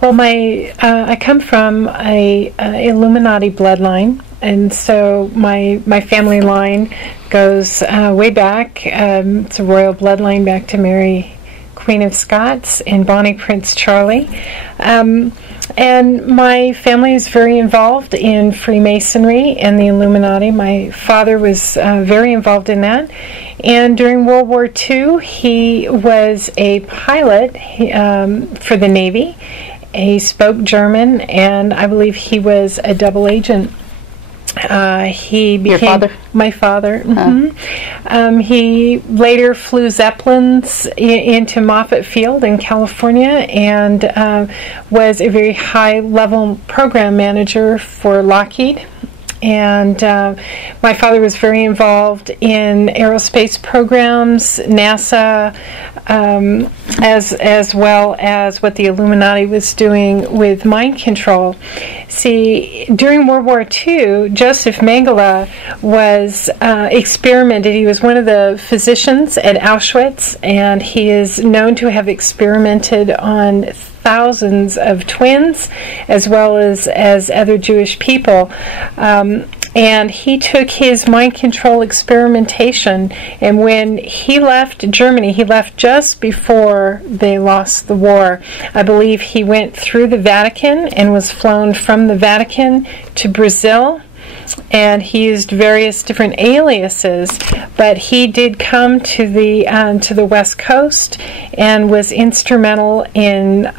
Well, I come from a Illuminati bloodline, and so my family line goes way back. It's a royal bloodline back to Mary, Queen of Scots, and Bonnie Prince Charlie. And my family is very involved in Freemasonry and the Illuminati. My father was very involved in that. And during World War II, he was a pilot for the Navy. He spoke German, and I believe he was a double agent. He became your father? My father. Mm-hmm. He later flew Zeppelins into Moffett Field in California, and was a very high-level program manager for Lockheed. And my father was very involved in aerospace programs, NASA, as well as what the Illuminati was doing with mind control. See, during World War II, Joseph Mengele was experimented. He was one of the physicians at Auschwitz, and he is known to have experimented on thousands of twins, as well as other Jewish people. And he took his mind control experimentation, and when he left Germany, he left just before they lost the war. I believe he went through the Vatican and was flown from the Vatican to Brazil, and he used various different aliases, but he did come to the West Coast and was instrumental in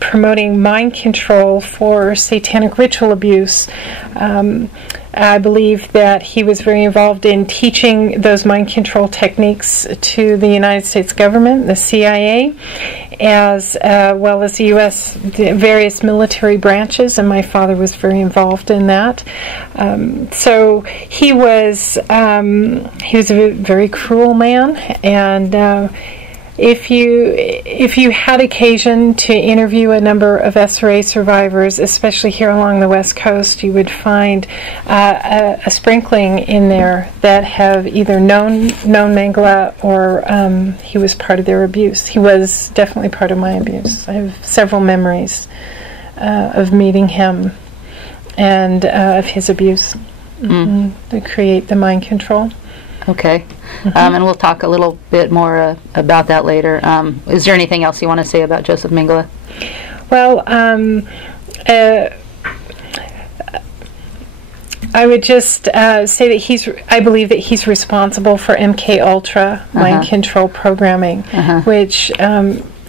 promoting mind control for satanic ritual abuse. I believe that he was very involved in teaching those mind control techniques to the United States government, the CIA, as well as the U.S. various military branches, and my father was very involved in that. So he was a very cruel man, and if you had occasion to interview a number of SRA survivors, especially here along the West Coast, you would find a sprinkling in there that have either known Mengele or he was part of their abuse. He was definitely part of my abuse. I have several memories of meeting him and of his abuse to create the mind control. Okay. And we'll talk a little bit more about that later. Is there anything else you want to say about Joseph Mengele? Well, I would just say that I believe that he's responsible for MKUltra mind control programming, which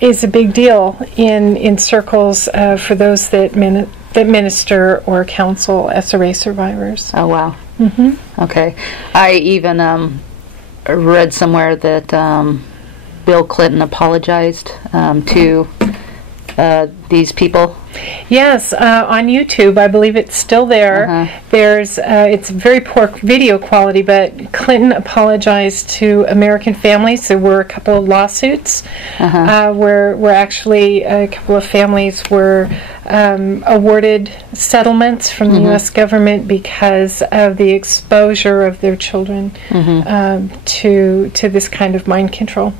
is a big deal in circles for those that minister or counsel SRA survivors. Oh, wow. Okay. I even read somewhere that Bill Clinton apologized to these people. Yes, on YouTube. I believe it's still there. It's very poor video quality, but Clinton apologized to American families. There were a couple of lawsuits where actually a couple of families were awarded settlements from the U.S. government because of the exposure of their children to this kind of mind control.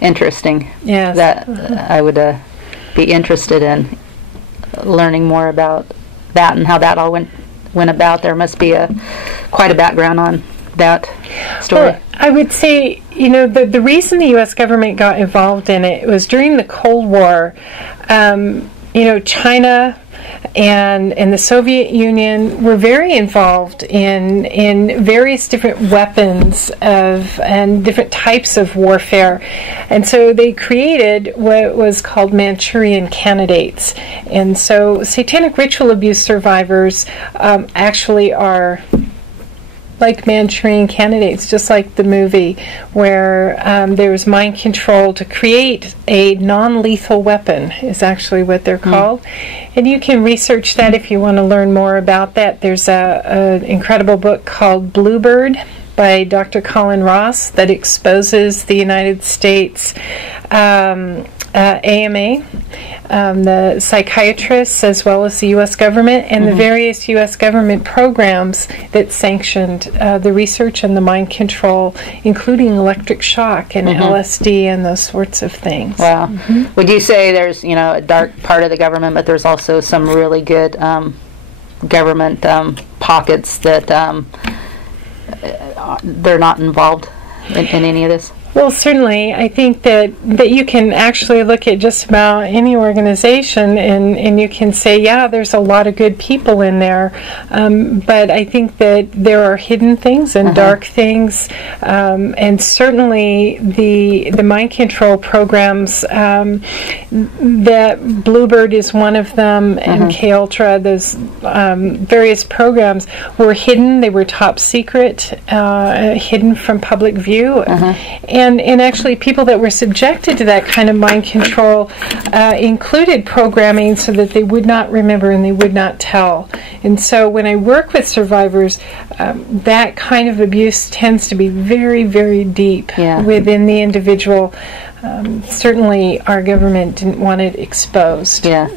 Interesting. Yes. That I would be interested in learning more about that and how that all went about. There must be quite a background on that story. Well, I would say, the reason the U.S. government got involved in it was during the Cold War. China and the Soviet Union were very involved in various different weapons and different types of warfare, and so they created what was called Manchurian candidates. And so satanic ritual abuse survivors actually are like Manchurian candidates, just like the movie, where there's mind control to create a non-lethal weapon, is actually what they're called. And you can research that if you want to learn more about that. There's an incredible book called Bluebird by Dr. Colin Ross that exposes the United States AMA the psychiatrists as well as the U.S. government, and the various U.S. government programs that sanctioned the research and the mind control, including electric shock and LSD and those sorts of things. Wow. Would you say there's, a dark part of the government, but there's also some really good government pockets that they're not involved in any of this? Well, certainly. I think that you can actually look at just about any organization and you can say, yeah, there's a lot of good people in there. But I think that there are hidden things and dark things. And certainly the mind control programs, that Bluebird is one of them, MKUltra, those various programs were hidden. They were top secret, hidden from public view. And actually people that were subjected to that kind of mind control included programming so that they would not remember and they would not tell. And so when I work with survivors, that kind of abuse tends to be very, very deep within the individual. Certainly our government didn't want it exposed. Yeah.